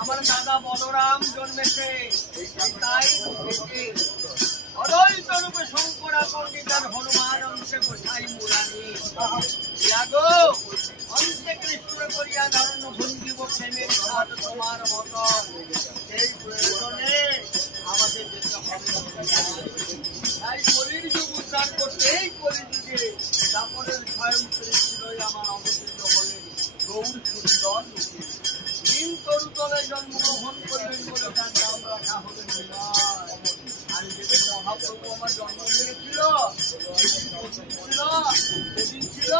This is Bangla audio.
আমার দাদা বলরাম জন্মেছে, তাই অদ্বৈত রূপে শঙ্করা পণ্ডিতার হনুমান অংশে গোসাই মুরারি লাগো অন্তে কৃষ্ণ করিয়া ধারণ ভঞ্জিব প্রেমের সাথ তোমার মত। সেই প্রয়োজনে আমাদের যেতে হবে। তাই কলির যুগ উদ্ধার করতে এই কলিযুগে দাপরের স্বয়ং কৃষ্ণই আমার অবতীর্ণ হলেন গৌর সুন্দর তিন তরুতলে জন্মগ্রহণ করবেন বলে তার নাম রাখা হলেন বিনয়। আর যেদিন মহাপ্রভু আমার জন্ম নিয়েছিল সেদিন ছিল